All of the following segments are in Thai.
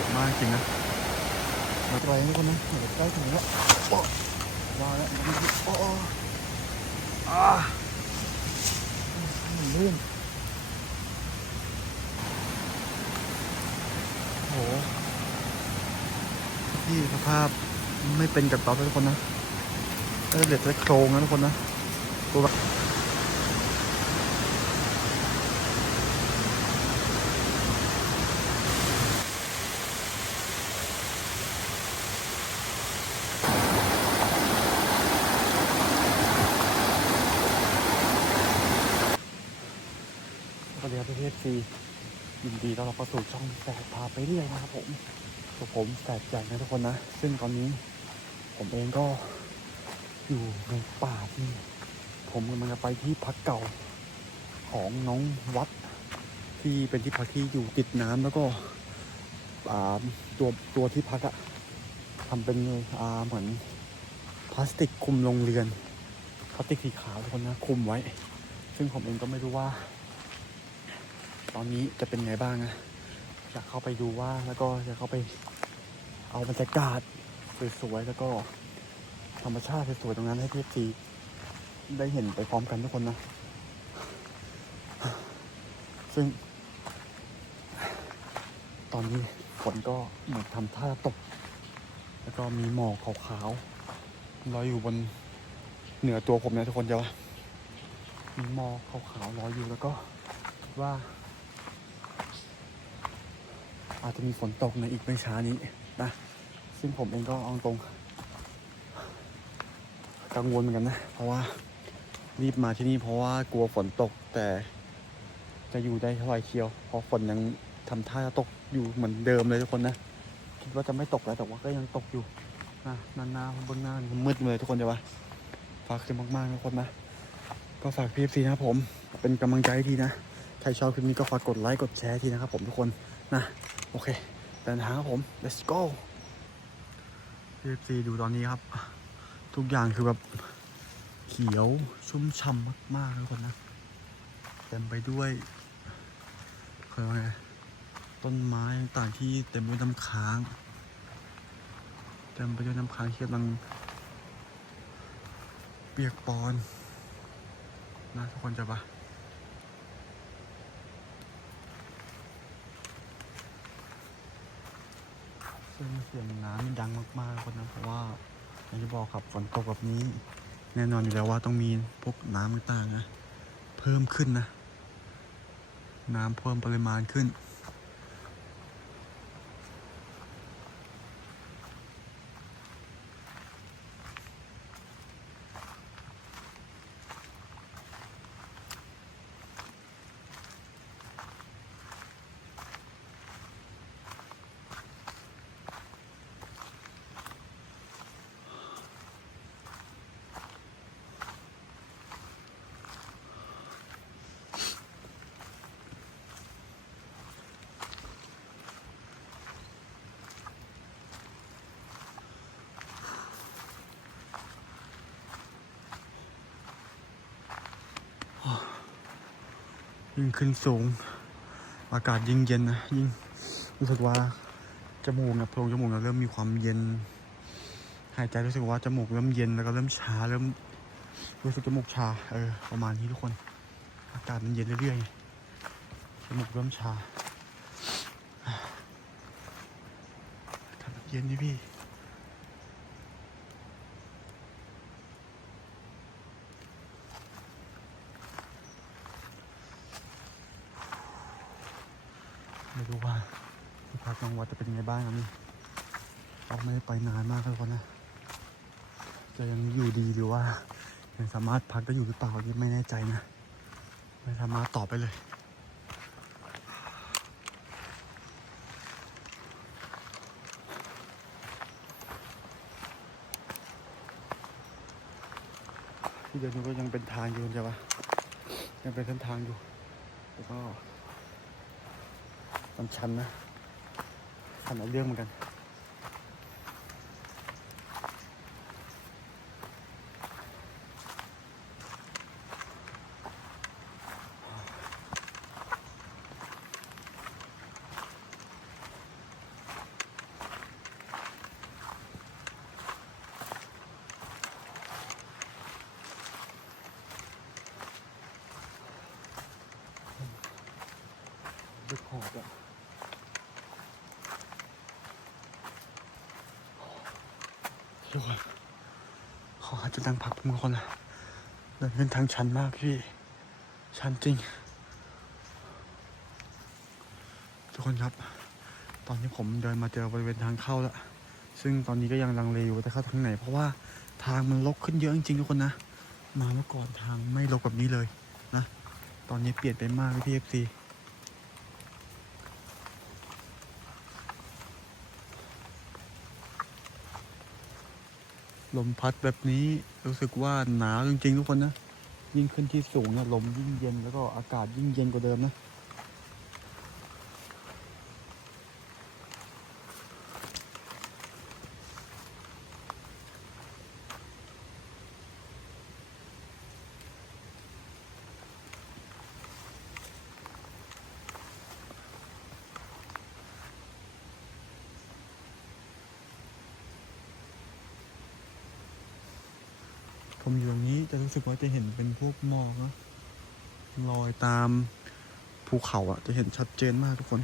ยอะมากจริงนะมาไกลนะคนนะเดี๋ยวใกล้ถึงแล้วโอ้มาแล้วโอ้โอ้อ่ามันลื่นโหที่สภาพไม่เป็นกับต๊อบเลยทุกคนนะเออเล็กโครงนะทุกคนนะตัว สวัสดีครับพี่เพชรซียินดีต้อนรับเข้าสู่ช่องแสบพาไปเรื่อยนะครับผมกับผมแสบใหญ่นะทุกคนนะ ซึ่งตอนนี้ผมเองก็อยู่ในป่าที่ ผมกำลังจะไปที่พักเก่าของน้องวัด ที่เป็นที่พักที่อยู่ติดน้ำแล้วก็ตัวตัวที่พักอะทำเป็นเหมือนพลาสติกคลุมโรงเรือนพลาสติกสีขาวทุกคนนะคลุมไว้ ซึ่งผมเองก็ไม่รู้ว่า ตอนนี้จะเป็นไงบ้างนะอยากเข้าไปดูว่าแล้วก็อยากเข้าไปเอาบรรยากาศสวยๆแล้วก็ธรรมชาติสวยๆตรงนั้นให้เพี่ซีได้เห็นไปพร้อมกันทุกคนนะ ซึ่ง ตอนนี้ฝนก็เหมือนทำท่าตก แล้วก็มีหมอกขาวๆลอยอยู่บนเหนือตัวผมนะทุกคนเดี๋ยวมีหมอกขาวๆลอยอยู่แล้วก็ว่า อาจจะมีฝนตกในอีกไม่ช้านี้นะ ซึ่งผมเองก็เอาตรง กังวลเหมือนกันนะ เพราะว่ารีบมาที่นี่เพราะว่ากลัวฝนตกแต่จะอยู่ได้เท่าไหร่เชียว เพราะฝนยังทำท่าจะตกอยู่เหมือนเดิมเลยทุกคนนะ คิดว่าจะไม่ตกแล้วแต่ว่าก็ยังตกอยู่นะนานๆบนหน้ามืดเลยทุกคนเดี๋ยววะฝากเสียมากๆทุกคนนะ ก็ฝากพีเอฟซีนะครับผม เป็นกำลังใจทีนะ ใครชอบคลิปนี้ก็ฝากกดไลค์กดแชร์ทีนะครับผมทุกคนนะ โอเคเดินทางครับผม let's go พีเอฟซีดูตอนนี้ครับ ทุกอย่างคือแบบเขียวชุ่มฉ่ำมากๆทุกคนนะเต็มไปด้วยเขาเรียกว่าไงต้นไม้ต่างที่เต็มไปด้วยน้ำค้างเต็มไปด้วยน้ำค้างที่กำลังเปียกปอนนะทุกคนจะปะ ซึ่งเสียงน้ำมันดังมากๆคนนะเพราะว่าอย่างที่บอกครับฝนตกแบบนี้ แน่นอนอยู่แล้วว่าต้องมีพวกน้ำต่างๆนะเพิ่มขึ้นนะ น้ำเพิ่มปริมาณขึ้น ยิ่งขึ้นสูง อากาศยิ่งเย็นนะยิ่งรู้สึกว่าจมูกเนี่ยโพรงจมูกเนี่ยเริ่มมีความเย็น หายใจรู้สึกว่าจมูกเริ่มเย็นแล้วก็เริ่มชาเริ่มรู้สึกจมูกชาเออประมาณนี้ทุกคน อากาศมันเย็นเรื่อยๆจมูกเริ่มชาอากาศเย็นดิพี่ ไม่รู้ว่า ที่พักน้องวัดจะเป็นยังไงบ้างครับนี่เราไม่ได้ไปนานมากแล้วทุกคนนะจะยังอยู่ดีหรือว่ายังสามารถพักได้อยู่หรือเปล่านี่ไม่แน่ใจนะ ไม่สามารถตอบไปเลยที่เดินนี้ก็ยังเป็นทางอยู่ใช่ปะยังเป็นเส้นทางอยู่ แล้วก็มันชันนะ ชันเอาเรื่องเหมือนกัน ดึกหอบอะทุกคน ขอหาจุดนั่งพักมือคนนะเดินขึ้นทางชันมากพี่ ชันจริง ทุกคนครับ ตอนนี้ผมเดินมาเจอบริเวณทางเข้าแล้ว ซึ่งตอนนี้ก็ยังลังเลอยู่ว่าจะเข้าทางไหน เพราะว่าทางมันรกขึ้นเยอะจริงๆทุกคนนะ มาเมื่อก่อนทางไม่รกแบบนี้เลยนะ ตอนนี้เปลี่ยนไปมากพี่เอฟซี ลมพัดแบบนี้รู้สึกว่าหนาวจริงๆทุกคนนะ ยิ่งขึ้นที่สูงเนี่ยลมยิ่งเย็นแล้วก็อากาศยิ่งเย็นกว่าเดิมนะ ผมอยู่ตรงนี้จะรู้สึกว่าจะเห็นเป็นพวกหมอกนะลอยตามภูเขาอะจะเห็นชัดเจนมากทุกคน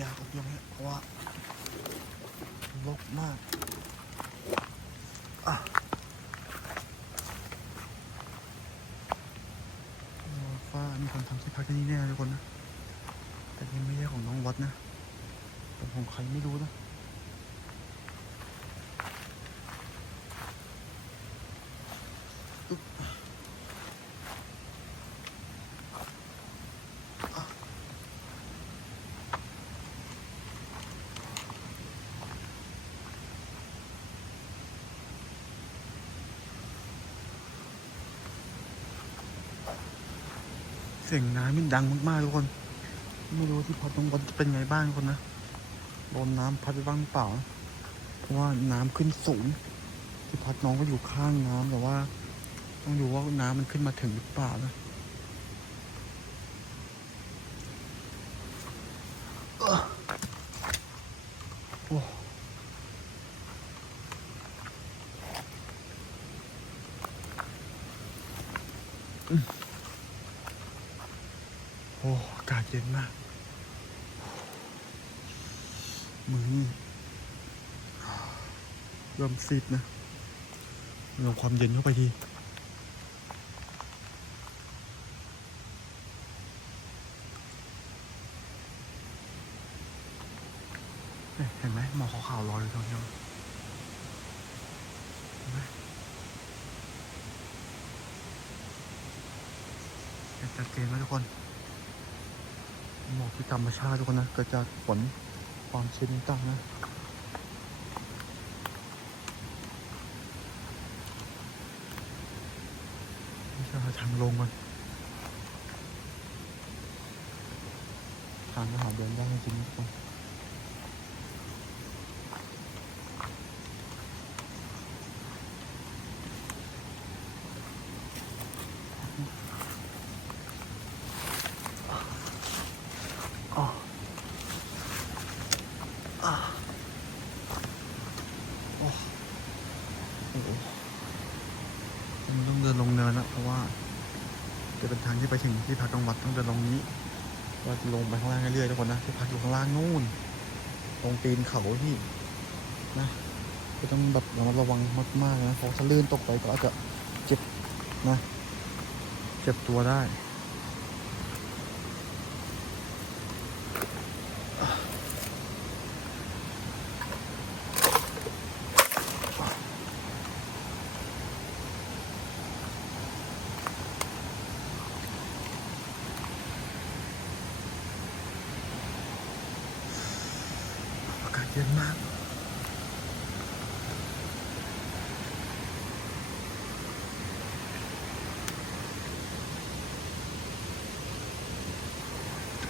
ยากกับยังเนี่ยเพราะว่าลกมากอะเอฟ้ามีคนทำที่พักที่นี่แน่ทุกคนนะ แต่ยังไม่ใช่ของน้องวัดนะ เป็นของใครไม่รู้นะ สียงน้ำมันดังมากๆทุกคน ไม่รู้ที่พัดน้องวัดจะเป็นไงบ้างทุกคนนะโดนน้ำพัดไปบ้างเปล่า เพราะว่าน้ำขึ้นสูงที่พัดน้องก็อยู่ข้างน้ำแต่ว่า ต้องดูว่าน้ำมันขึ้นมาถึงหรือเปล่านะโอ้อืม โอ้อากาศเย็นมาก มือนี่เริ่มซีดนะลงความเย็นเข้าไปทีเห็นไหมหมอกขาวๆลอยอยู่ตรงนี้เห็นไหมเห็นชัดเจนไหมทุกคน หมอกที่ธรรมชาติทุกคนนะเกิดจากฝนความชื้นต่างนะจะหาทางลงกันทางก็หาเดินได้จริงๆทุกคน อ๋ออะโอ้โอ้โหผมต้องเดินลงเนินนะเพราะว่าจะเป็น ที่ไปถึงที่พักกลางวัดต้องเดินลงนี้เราจะลงไปข้างล่างเรื่อยๆทุกคนนะที่พักอยู่ข้างล่างนู่นตรงปีนเขาที่นะก็ต้องแบบระมัดระวังมากๆนะเพราะถ้าลื่นตกไปก็อาจจะเจ็บนะ เจ็บตัวได้ อากาศเย็นมาก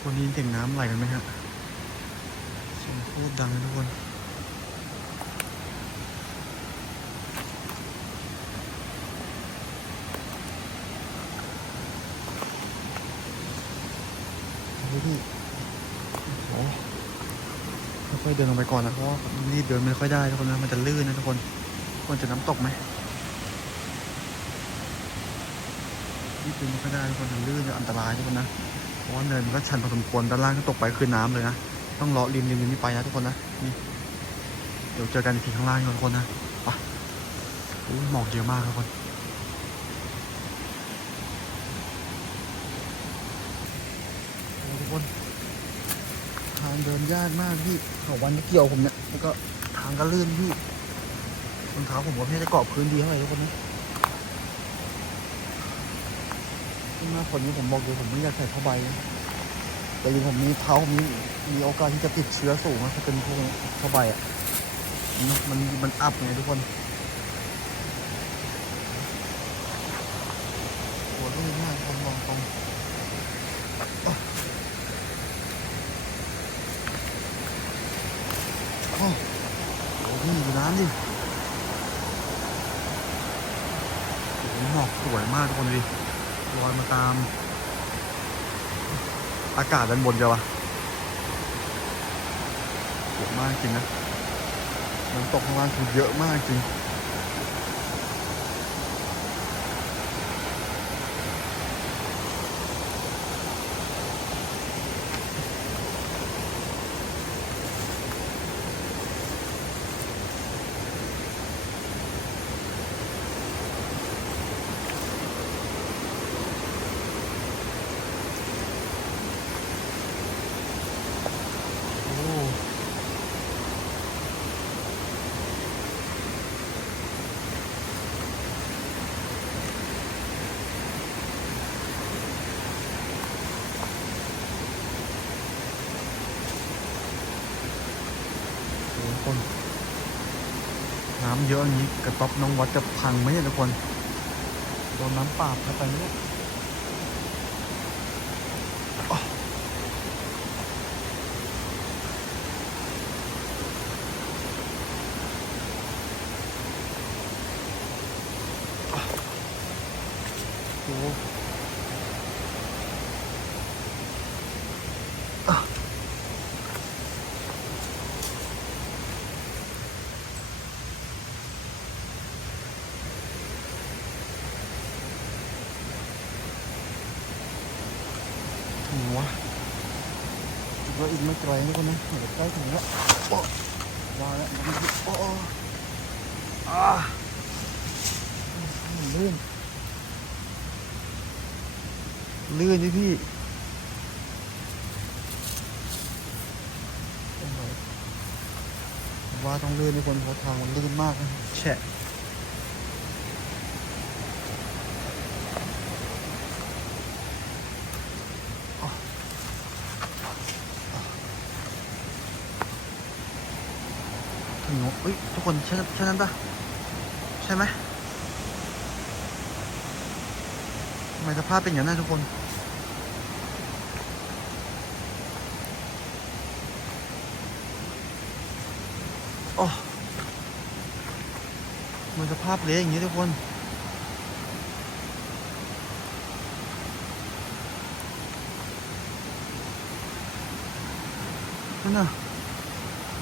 วันนี้เสียงน้ำไหลกันไหมครับตรดังเลยทุกคนพี่โอ้ค่อยๆเดินลงไปก่อนนะเพราะว่ารีบเดินไม่ค่อยได้ทุกคนนะมันจะลื่นนะทุกคนควรจะน้ำตกไหมรีบเดินไม่ค่อยได้ทุกคนมันลื่นจะอันตรายทุกคนนะ เพราะว่าเนินมันก็ชันพอสมควรด้านล่างก็ตกไปคือน้ำเลยนะ ต้องเลาะริมริมนี้ไปนะทุกคนนะนี่เดี๋ยวเจอกันอีกทีข้างล่างทุกคนนะไปหมอกเยอะมากครับทุกคนทุกคน ทางเดินยากมากพี่เขาวันที่เกี่ยวผมเนี่ยแล้วก็ทางก็ลื่นพี่รองเท้าผมก็ไม่ได้เกาะพื้นดีเท่าไหร่ทุกคนนะช่วง หน้าฝนนี้ผมบอกเลยผมไม่อยากใส่ผ้าใบแต่ยังผมมีเท้ามีมีโอกาสที่จะติดเชื้อสูงนะถ้าเป็นพวกผ้าใบอะมันมันอับไงทุกคนตัวลื่นมากผมมองตรงโอ้โหพี่ดูน้ำดิหมอกสวยมากทุกคนดิ ลอยมาตาม อากาศด้านบนเดียวอะสวยมากจริงนะน้ำตกข้างล่างคือเยอะมากจริง อะอย่างนี้กระต๊อบน้องวัดจะพังไหมเนี่ยทุกคนโดนน้ำป่าพัดไปเนี่ยอ้าวโอ้โหอะถึงวะคิดว่าอีก ไม่ไกลนะคนนะเดี๋ยวใกล้ถึงแล้วโอ้ว่าแล้วโอ้โอ้อ่าลื่นลื่นดิพี่ว่าต้องลื่นทุกคนเพราะทางมันลื่นมากนะแฉะอะถึงงเอ้ย ทุกคนใช่ใช่นั้นปะใช่ไหมทำไมสภาพเป็นอย่างนั้นทุกคนโอ้มันสภาพเละอย่างนี้ทุกคนนั่นน่ะ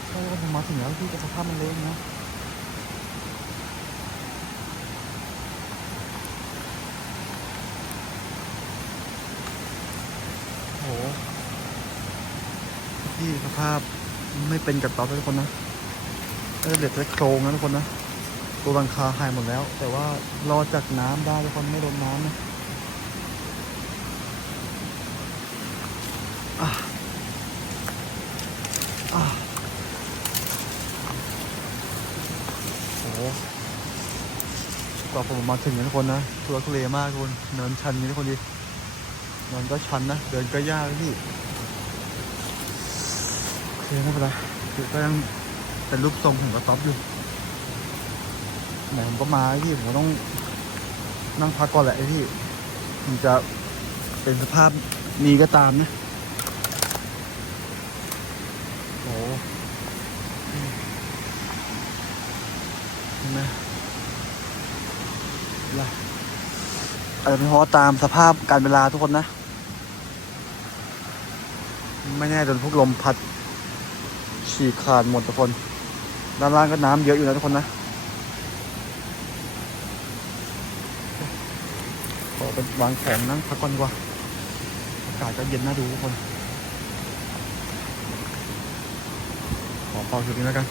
ใช่ว่าผมมาถึงแล้วที่จะสภาพมันเละอย่างนะโหที่สภาพไม่เป็นกับตอบทุกคนนะเออเหลือแต่โครงนะทุกคนนะตัวหลังคาหายหมดแล้ว แต่ว่ารอจากน้ำได้ทุกคนไม่โดนน้ำนะอะอะ ว่าผมมาถึงนะทุกคนนะทัวร์ทะเลมากทุกคนเนินชันนี้ทุกคนดินอนก็ชันนะเดินก็ยากพี่โอเคไม่เป็นไรคือก็ยังเป็นรูปทรงของกระต๊อบอยู่ไหนผมก็มาพี่ผมต้องนั่งพักก่อนแหละไอ้พี่มันจะเป็นสภาพนี้ก็ตามนะโอ้โหเห็นไหม อาจจะเป็นเพราะตามสภาพการเวลาทุกคนนะ ไม่แน่โดนพวกลมพัด ฉีกขาดหมดทุกคน ด้านล่างก็น้ำเยอะอยู่นะทุกคนนะ ขอเป็นวางแผนนั่งพักก่อนดีกว่า อากาศก็เย็นน่าดูทุกคน ขอเป่าชุดนี้แล้วกัน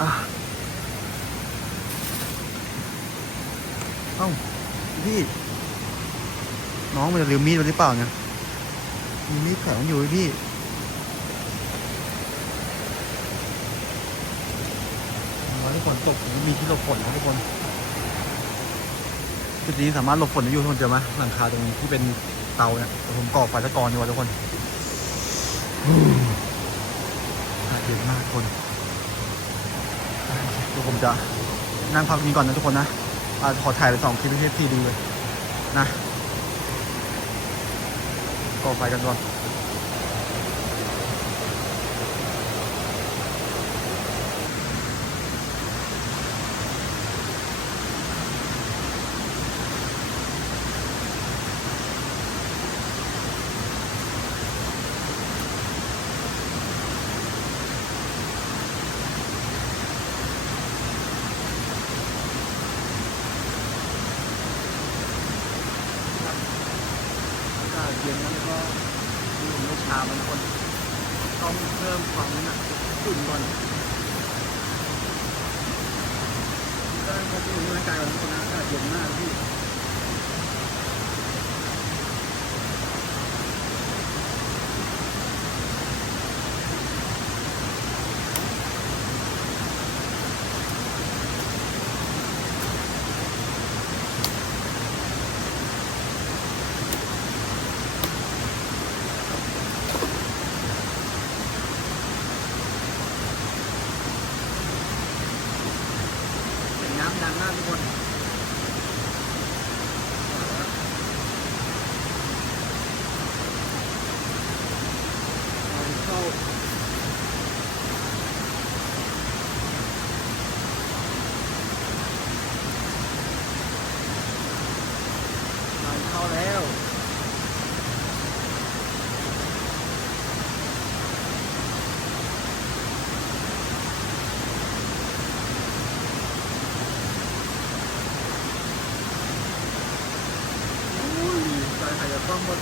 อะเอ้าพี่ น้ องมันจะลืมมีดไว้หรือเปล่าเนี่ยมีมีดแข็งอยู่ไว้พี่ร้อยฝนตกไม่มีที่หลบฝนนะทุกคนจุดนี้สามารถหลบฝนได้อยู่ทุกคนเจอไหมหลังคาตรงที่เป็นเตาเนี่ยเดี๋ยวผมก่อไฟตะกอนดีกว่าทุกคนอืมอากาศเย็นมากทุกคนเดี๋ยวผมจะนั่งพักนี้ก่อนนะทุกคนนะอาขอถ่ายไปสองคลิปให้ทีดีเลยนะ ก่อไฟกันก่อน อากาศเย็นแล้วก็ดูไม่ชาบางคนต้องเพิ่มความหนักขึ้นก่อนก็ต้องเพิ่มร่างกายของคนนะอากาศเย็นมากพี่ ดังมากทุกคนเข้าทางเข้าแล้ว อุ้ยใจหายใจคว่ำหมด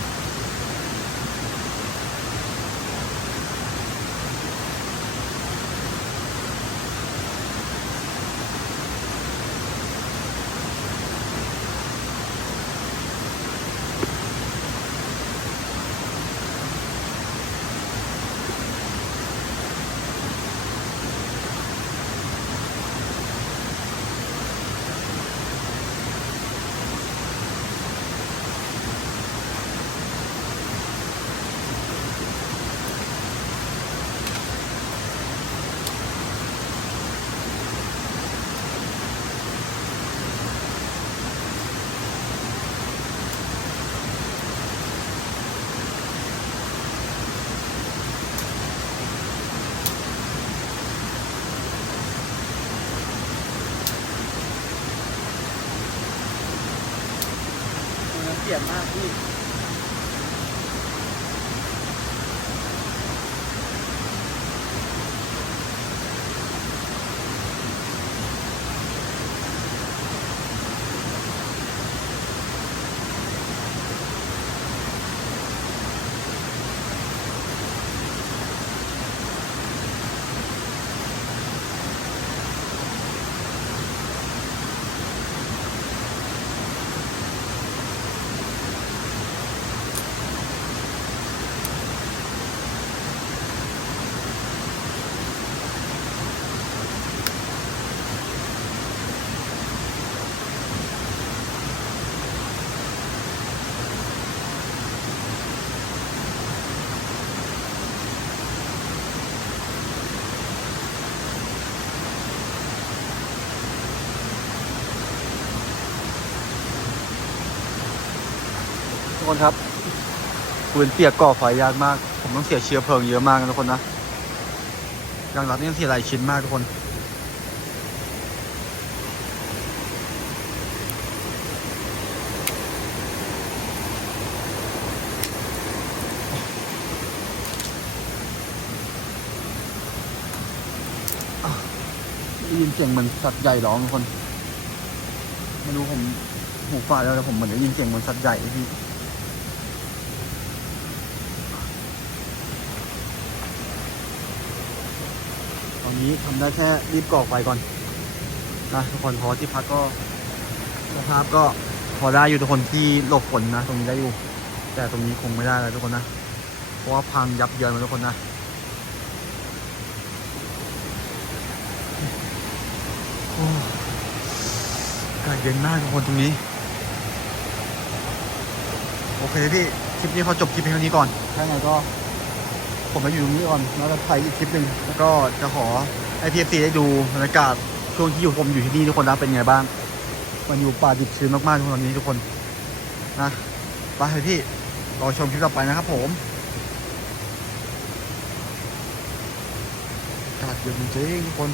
มัน เปลี่ยนมากพี่ คนครับปืนเปียกก่อไฟยากมาก ผมต้องเสียเชื้อเพลิงเยอะมากนะทุกคนนะยางรัดนี่ต้องเสียหลายชิ้นมากทุกคน ได้ยินเสียงเหมือนสัตว์ใหญ่ร้องทุกคน ไม่รู้ผมหูฝาแล้วแต่ผมเหมือนได้ยินเสียงเหมือนสัตว์ใหญ่พี่ อนนี้ทำได้แค่รีบก่อไฟก่อนนะทุกคนพราะว่าที่พักก็สภาพก็พอได้อยู่ทุกคนที่หลบฝนนะ ตรงนี้ได้อยู่ แต่ตรงนี้คงไม่ได้แล้วทุกคนนะเพราะว่าพังยับเยินมาทุกคนนะอากาศเย็นมากทุกคนตรงนี้ โอเคพี่ คลิปนี้เขอจบคลิปเพียงเท่านี้ก่อน ถ้าไงก็ ผมจะอยู่ตรงนี้ก่อน แล้วจะถ่ายอีกคลิปหนึ่งแล้วก็จะขอไอพีเอฟซีได้ดูบรรยากาศช่วงที่อยู่ผมอยู่ที่นี่ทุกคนนะเป็นไงบ้าง มันอยู่ป่าดิบชื้นมากๆทุกคนตอนนี้ทุกคนนะไปเลยพี่รอชมคลิปต่อไปนะครับผมอากาศเย็นจริงทุกคน